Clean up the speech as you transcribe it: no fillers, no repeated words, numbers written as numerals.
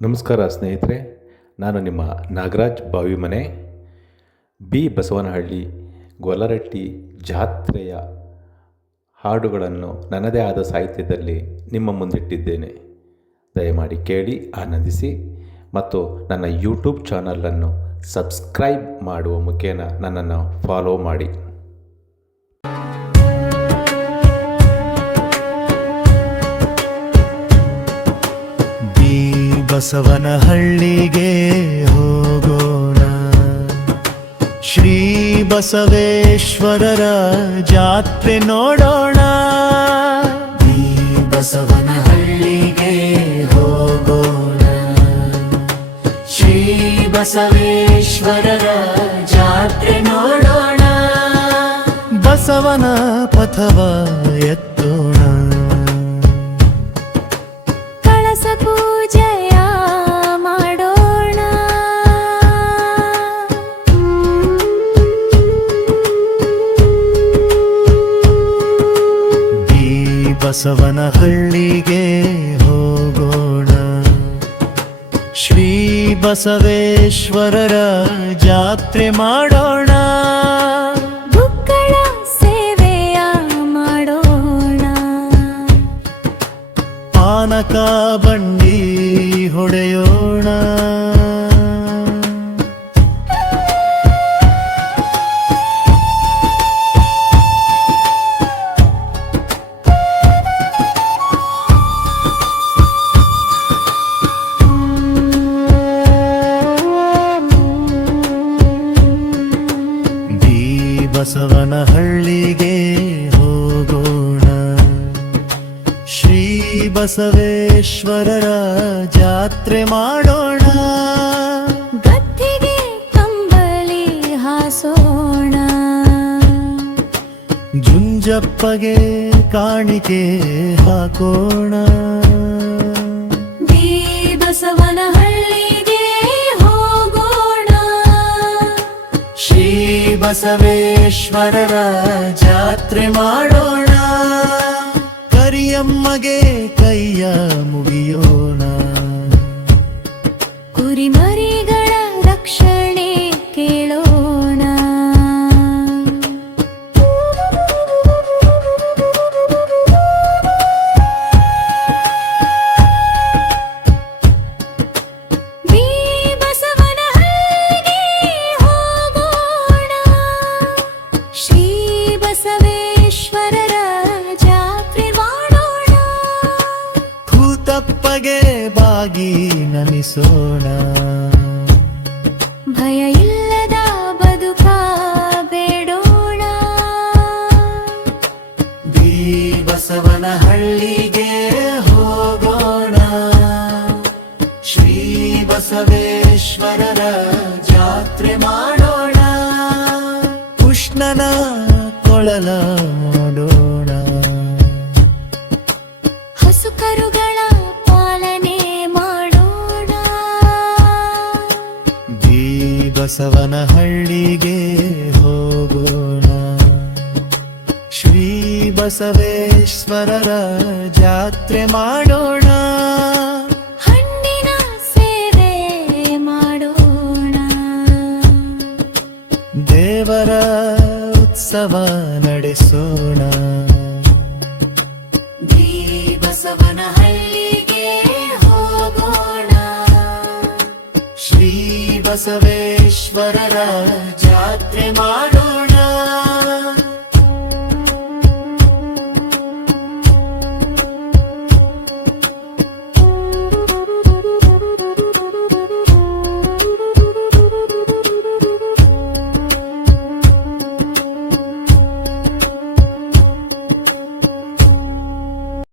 ನಮಸ್ಕಾರ ಸ್ನೇಹಿತರೆ, ನಾನು ನಿಮ್ಮ ನಾಗರಾಜ್ ಬಾವಿಮನೆ ಬಿ ಬಸವನಹಳ್ಳಿ ಗೊಲ್ಲರಟ್ಟಿ ಜಾತ್ರೆಯ ಹಾಡುಗಳನ್ನು ನನ್ನದೇ ಆದ ಸಾಹಿತ್ಯದಲ್ಲಿ ನಿಮ್ಮ ಮುಂದಿಟ್ಟಿದ್ದೇನೆ. ದಯಮಾಡಿ ಕೇಳಿ ಆನಂದಿಸಿ ಮತ್ತು ನನ್ನ ಯೂಟ್ಯೂಬ್ ಚಾನಲನ್ನು ಸಬ್ಸ್ಕ್ರೈಬ್ ಮಾಡುವ ಮುಖೇನ ನನ್ನನ್ನು ಫಾಲೋ ಮಾಡಿ. ಬಸವನಹಳ್ಳಿಗೆ ಹೋಗೋಣ, ಶ್ರೀ ಬಸವೇಶ್ವರರ ಜಾತ್ರೆ ನೋಡೋಣ. ಬಸವನಹಳ್ಳಿಗೆ ಹೋಗೋಣ, ಶ್ರೀ ಬಸವೇಶ್ವರರ ಜಾತ್ರೆ ನೋಡೋಣ. ಬಸವನ ಪಥವ ಎತ್ತೋಣ, ಬಸವನಹಳ್ಳಿಗೆ ಹೋಗೋಣ, ಶ್ರೀ ಬಸವೇಶ್ವರರ ಜಾತ್ರೆ ಮಾಡೋಣ. ಭಕ್ತರ ಸೇವೆಯ ಮಾಡೋಣ, ಪಾನಕ ಬಂಡಿ ಹೊಡೆಯೋಣ. ಬಸವನಹಳ್ಳಿಗೆ ಹೋಗೋಣ, ಶ್ರೀ ಬಸವೇಶ್ವರರ ಜಾತ್ರೆ ಮಾಡೋಣ. ಗದ್ದಿಗೆ ಕಂಬಳಿ ಹಾಸೋಣ, ಜುಂಜಪ್ಪಗೆ ಕಾಣಿಕೆ ಹಾಕೋಣ. ಬಸವನಹಳ್ಳಿಗೆ ಹೋಗೋಣ, ಶ್ರೀ ಬಸವೇಶ್ವರರ ಜಾತ್ರೆ ಮಾಡೋಣ. ಕರಿಯಮ್ಮಗೆ ಕೈಯ ಮುಗಿಯೋಣ, ಕುರಿಮರಿಗಳ ರಕ್ಷಣೆ ಕೇಳೋಣ. ಬಸವನಹಳ್ಳಿಗೆ ಹೋಗೋಣ, ಶ್ರೀ ಬಸವೇಶ್ವರರ ಜಾತ್ರೆ ಮಾಡೋಣ. ಭೂತಪ್ಪಗೆ ಬಾಗಿ ನಮಿಸೋಣ, ಭಯ ಇಲ್ಲದ ಬದುಕ ಬೇಡೋಣ. ಬಸವನಹಳ್ಳಿಗೆ ಹೋಗೋಣ, ಶ್ರೀ ಬಸವೇಶ್ವರರ ಜಾತ್ರೆ ಮಾಡೋಣ. ಕೃಷ್ಣನ ಕೊಳಲ ಮಾಡೋಣ, ಹಸುಕರುಗಳ ಪಾಲನೆ ಮಾಡೋಣ. ಬಸವನಹಳ್ಳಿಗೆ ಹೋಗೋಣ, ಶ್ರೀ ಬಸವೇಶ್ವರರ ಜಾತ್ರೆ ಮಾಡೋಣ. ಹಣ್ಣಿನ ಸೇವೆ ಮಾಡೋಣ, ದೇವರ ಉತ್ಸವ ನಡೆಸೋಣ. ಬಸವನಹಳ್ಳಿಗೆ ಹೋಗೋಣ, ಶ್ರೀ ಬಸವೇಶ್ವರರ ಜಾತ್ರೆ ಮಾಡೋಣ.